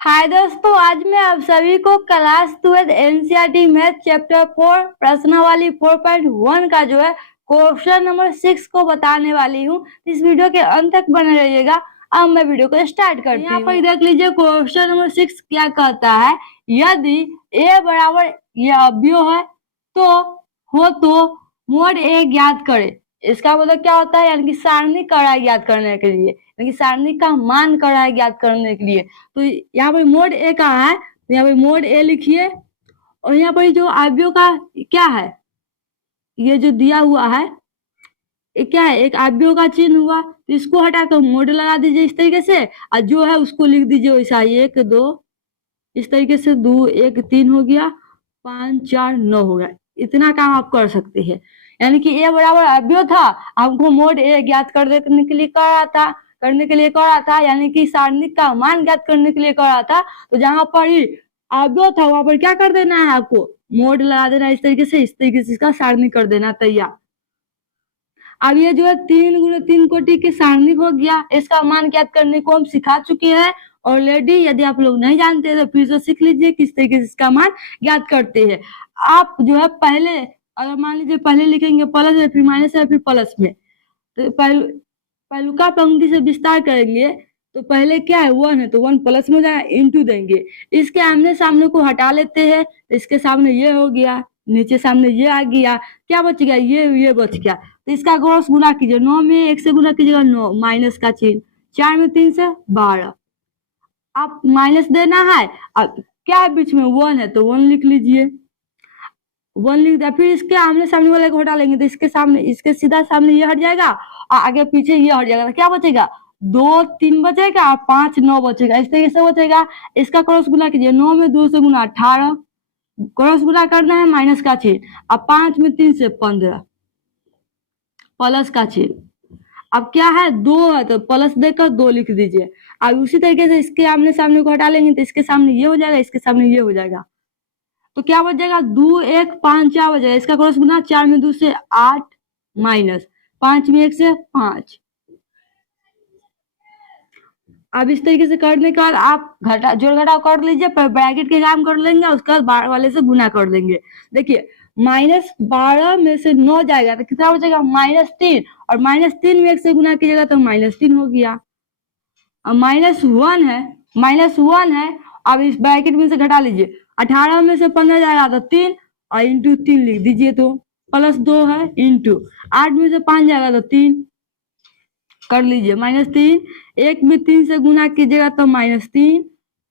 हाय दोस्तों, आज मैं आप सभी को क्लास 12 एनसीईआरटी मैथ चैप्टर 4 प्रश्नावली 4.1 का जो है क्वेश्चन नंबर 6 को बताने वाली हूँ। इस वीडियो के अंत तक बने रहिएगा। अब मैं वीडियो को स्टार्ट करती हूँ। यहाँ पर देख लीजिए क्वेश्चन नंबर 6 क्या कहता है। यदि a बराबर ये अवयव है तो मोड a ज्ञात करे। इसका मतलब क्या होता है, यानी कि सारणी कड़ा ज्ञात करने के लिए, यानी कि सारणी का मान कड़ा ज्ञात करने के लिए। तो यहाँ पर मोड ए का है, तो यहाँ पर मोड ए लिखिए। और यहाँ पर जो अवयव का क्या है, ये जो दिया हुआ है ये क्या है, एक अवयव का चिन्ह हुआ, तो इसको हटाकर मोड लगा दीजिए इस तरीके से, और जो है उसको लिख दीजिए वैसा 1 2 इस तरीके से, 2 1 3 हो गया, 5 4 9 हो गया। इतना काम आप कर सकते हैं। यानी कि ए बराबर अवयव था, हमको मोड ए ज्ञात करने के लिए कर रहा था, यानी कि सारणी का मान ज्ञात करने के लिए कर रहा था। तो जहां पर ही अवयव था वहां पर क्या कर देना है, आपको मोड लगा देना इस तरीके से इसका सारणी कर देना तैयार। अब ये जो है 3 × 3 कोटि की सारणी हो गया। इसका मान ज्ञात करने को हम सिखा चुके हैं ऑलरेडी। यदि आप लोग नहीं जानते तो फिर से सीख लीजिए किस तरीके से इसका मान ज्ञात करते हैं। आप जो है पहले, अगर मान लीजिए पहले लिखेंगे प्लस है, फिर माइनस है, फिर प्लस में, तो पहलुका पंक्ति से विस्तार करेंगे तो पहले क्या है 1 है, तो 1 प्लस में जाएगा, इंटू देंगे। इसके आमने सामने को हटा लेते हैं, तो इसके सामने ये हो गया, नीचे सामने ये आ गया, क्या बच गया, ये बच गया। तो इसका क्रॉस गुना कीजिए, 9 में 1 से गुना कीजिएगा 9, माइनस का चिन्ह, 4 में 3 से 12। आप माइनस देना है, अब क्या है बीच में 1 है, तो 1 लिख लीजिए, 1 लिख दिया। फिर इसके आमने सामने वाले को हटा लेंगे, तो इसके सीधा सामने ये हट जाएगा और आगे पीछे ये हट जाएगा। तो क्या बचेगा, 2 3 बचेगा और 5 9 बचेगा, इस तरीके से बचेगा। इसका क्रॉस गुना कीजिए, 9 में 2 से गुना 18, क्रॉस गुना करना है माइनस का चिन्ह, अब 5 में 3 से 15, प्लस का चिन्ह। अब क्या है 2 है, तो प्लस देकर 2 लिख दीजिए। अब उसी तरीके से इसके आमने सामने को हटा लेंगे, तो इसके सामने ये हो जाएगा, इसके सामने ये हो जाएगा। तो क्या बच जाएगा, 2 1 5 4 बच जाएगा। इसका क्रॉस गुना, 4 में 2 से 8, माइनस 5 में 1 से 5। अब इस तरीके से करने के बाद आप जोड़ घटाव कर लीजिए, पर ब्रैकेट के काम कर लेंगे, उसके बाद 12 वाले से गुना कर देंगे। देखिए -12 में से 9 जाएगा तो कितना बचेगा, -3, और -3 में 1 से गुना कीजिएगा तो -3 हो गया। अब -1 है, अब इस ब्रैकेट में से घटा लीजिए, 18 में से 15 जाएगा तो 3, और इंटू 3 लिख दीजिए, तो +2 है, इंटू 8 में से 5 जाएगा तो 3 कर लीजिए, -3, 1 में 3 से गुना कीजिएगा तो -3,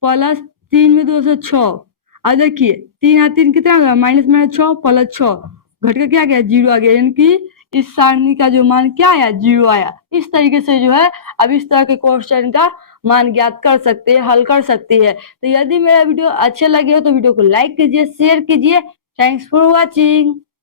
प्लस 3 में 2 से 6, और देखिए 3 और 3 कितना होगा, -6 प्लस 6, घट के क्या गया, 0 आ गया। यानी कि इस सारणी का जो मान क्या आया, 0 आया। इस तरीके से जो है अब इस तरह के क्वेश्चन का मान ज्ञात कर सकते हैं, हल कर सकते हैं। तो यदि मेरा वीडियो अच्छे लगे हो तो वीडियो को लाइक कीजिए, शेयर कीजिए। Thanks for watching.